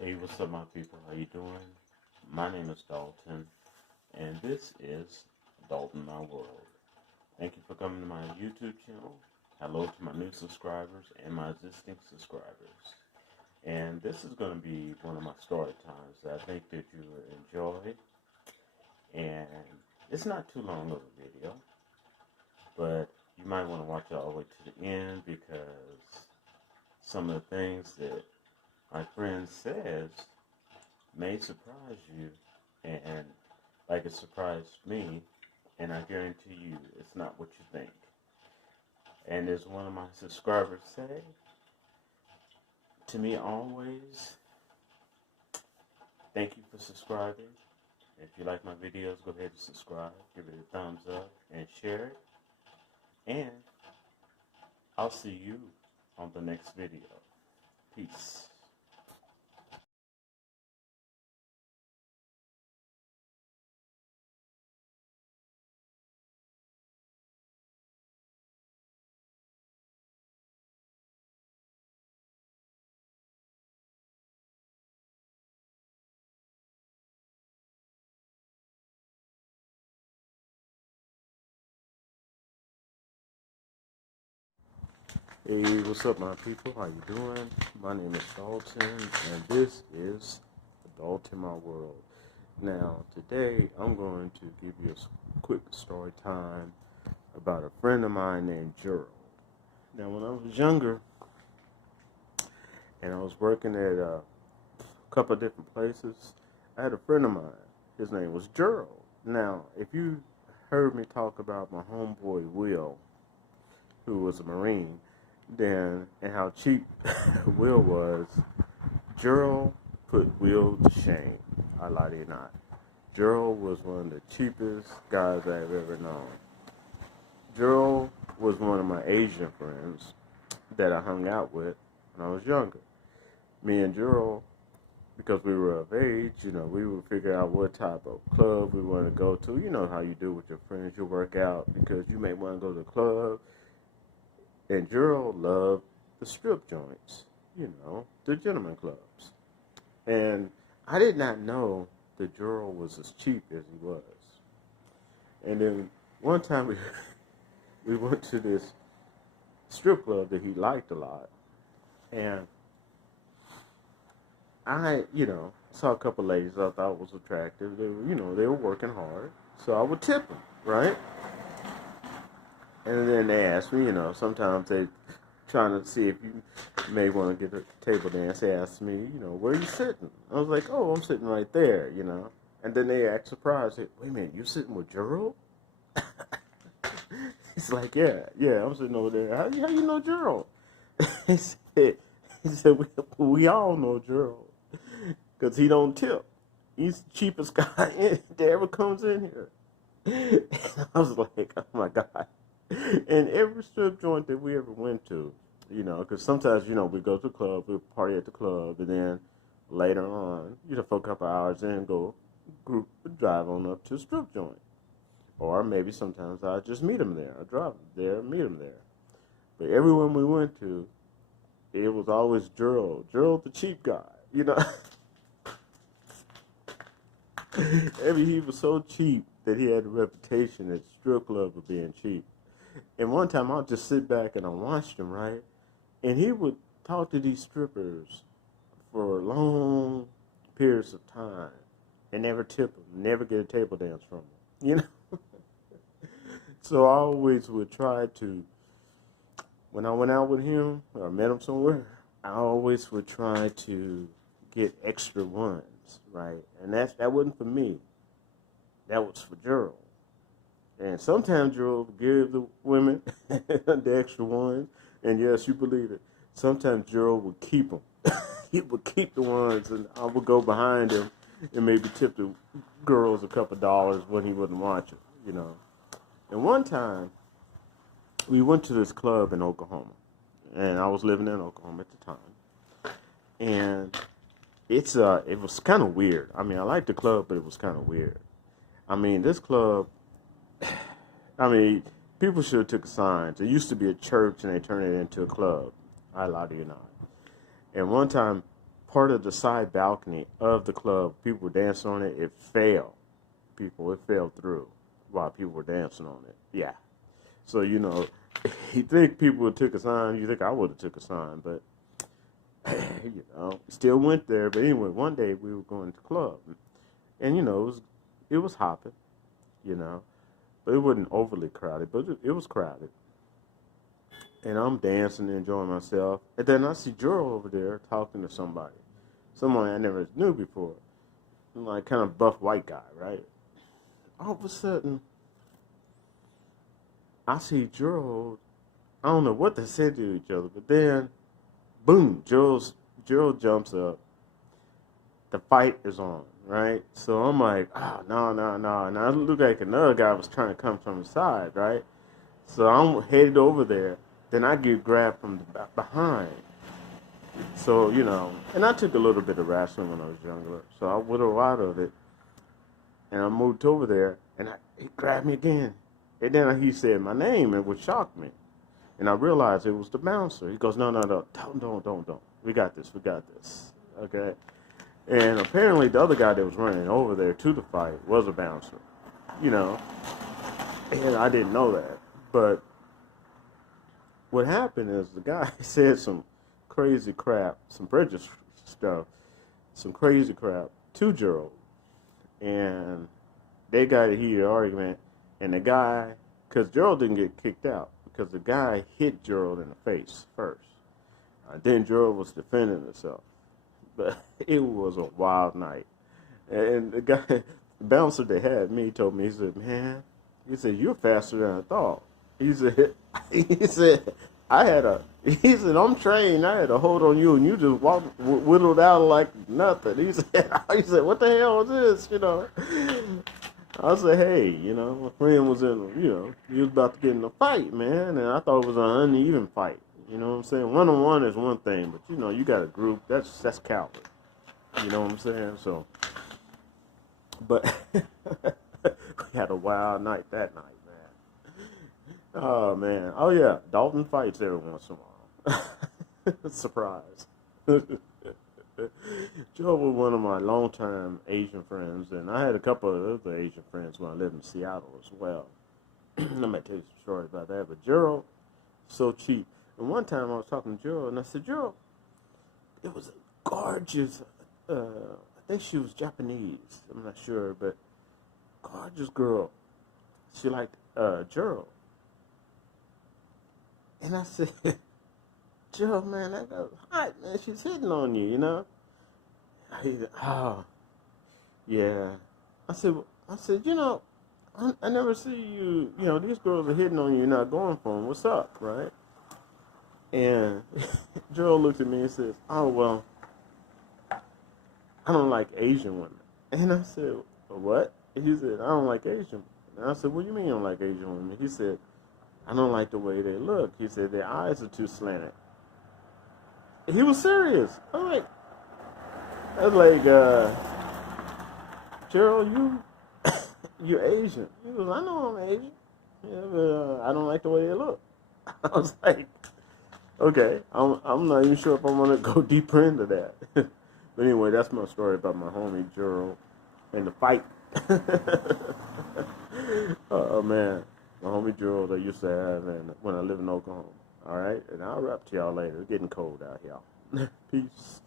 Hey, what's up, my people? How you doing? My name is Dalton, and this is Dalton My World. Thank you for coming to my YouTube channel. Hello to my new subscribers and my existing subscribers. And this is going to be one of my story times that I think that you will enjoy. And it's not too long of a video, but you might want to watch it all the way to the end because some of the things that my friend says may surprise you, and like it surprised me, and I guarantee you it's not what you think. And as one of my subscribers say to me always, thank you for subscribing. If you like my videos, go ahead and subscribe, give it a thumbs up, and share it. And I'll see you on the next video. Peace. Hey, what's up, my people? How you doing? My name is Dalton, and this is Dalton My World. Now, today I'm going to give you a quick story time about a friend of mine named Garald. Now, when I was younger, and I was working at a couple of different places, I had a friend of mine. His name was Garald. Now, if you heard me talk about my homeboy Will, who was a Marine, and how cheap Will was, Gerald put Will to shame. I lie to you not. Gerald was one of the cheapest guys I've ever known. Gerald was one of my Asian friends that I hung out with when I was younger. Me and Gerald, because we were of age, we would figure out what type of club we wanted to go to. You know how you do with your friends. You work out because you may want to go to the club. And Gerald loved the strip joints, the gentleman clubs. And I did not know that Gerald was as cheap as he was. And then one time we went to this strip club that he liked a lot. And I, saw a couple ladies I thought was attractive. They were, they were working hard. So I would tip them, right? And then they asked me, sometimes they trying to see if you may want to get a table dance. They asked me, where are you sitting? I was like, oh, I'm sitting right there, And then they act surprised, wait a minute, you sitting with Gerald? He's like, yeah, I'm sitting over there. How you know Gerald? he said, we all know Gerald because he don't tip. He's the cheapest guy that ever comes in here. And I was like, oh my God. And every strip joint that we ever went to, because sometimes, we go to the club, we party at the club, and then later on, for a couple hours, then go drive on up to a strip joint. Or maybe sometimes I just meet him there. I drive there, meet him there. But everyone we went to, it was always Gerald the cheap guy, he was so cheap that he had a reputation at strip club of being cheap. And one time I'll just sit back and I watched him, right? And he would talk to these strippers for long periods of time and never tip them, never get a table dance from them, So I always would try to, when I went out with him or met him somewhere, I always would try to get extra ones, right? And that wasn't for me. That was for Gerald. And sometimes Gerald would give the women the extra ones, and yes, you believe it. Sometimes Gerald would keep them. He would keep the ones, and I would go behind him and maybe tip the girls a couple dollars when he wasn't watching, And one time, we went to this club in Oklahoma, and I was living in Oklahoma at the time. And it was kind of weird. I mean, I liked the club, but it was kind of weird. I mean, this club, people should have took signs. It used to be a church, and they turned it into a club. I lie to you not. And one time, part of the side balcony of the club. People were dancing on it. It fell. It fell through while people were dancing on it. Yeah. So, you know, you think people would took a sign. You think I would have took a sign, but, you know, still went there. But anyway, one day we were going to the club. And, you know, it was hopping, you know. But it wasn't overly crowded, but it was crowded. And I'm dancing and enjoying myself. And then I see Gerald over there talking to somebody. Someone I never knew before. Like kind of buff white guy, right? All of a sudden, I see Gerald. I don't know what they said to each other, but then, boom, Gerald jumps up. The fight is on, right? So I'm like, oh, no. And I look like another guy was trying to come from the side, right? So I'm headed over there. Then I get grabbed from the behind. So, you know, and I took a little bit of wrestling when I was younger. So I whittled out of it. And I moved over there, and he grabbed me again. And then he said my name, and it shocked me. And I realized it was the bouncer. He goes, no, don't. We got this. Okay? And apparently the other guy that was running over there to the fight was a bouncer, you know. And I didn't know that. But what happened is the guy said some crazy crap, some prejudice stuff, some crazy crap to Gerald. And they got a heated argument. And the guy, because Gerald didn't get kicked out, because the guy hit Gerald in the face first. Then Gerald was defending himself. But it was a wild night. And the guy, the bouncer that had me told me, he said, man, he said, you're faster than I thought. He said, I'm trained. I had a hold on you, and you just whittled out like nothing. He said, what the hell is this, you know? I said, hey, you know, my friend was he was about to get in a fight, man, and I thought it was an uneven fight. You know what I'm saying? One-on-one is one thing, but, you know, you got a group, that's coward. You know what I'm saying? So, but we had a wild night that night, man. Oh, man. Oh, yeah, Dalton fights every once in a while. Surprise. Joe was one of my longtime Asian friends, and I had a couple of other Asian friends when I lived in Seattle as well. I'm going to tell you some stories about that, but Gerald, so cheap. And one time I was talking to Gerald, and I said, Gerald, it was a gorgeous, I think she was Japanese, I'm not sure, but gorgeous girl. She liked Gerald. And I said, Gerald, man, that girl's hot, man. She's hitting on you, you know? He said, oh, yeah. I said, you know, I never see you, you know, these girls are hitting on you, you're not going for them. What's up, right? And Gerald looked at me and says, oh, well, I don't like Asian women. And I said, what? He said, I don't like Asian women. And I said, what do you mean you don't like Asian women? He said, I don't like the way they look. He said, their eyes are too slanted. He was serious. I was like, Gerald, you're Asian. He goes, I know I'm Asian. Yeah, but I don't like the way they look. I was like, okay, I'm not even sure if I want to go deeper into that. But anyway, that's my story about my homie Gerald and the fight. Oh, man. My homie Gerald I used to have when I lived in Oklahoma. All right? And I'll rap to y'all later. It's getting cold out here. Peace.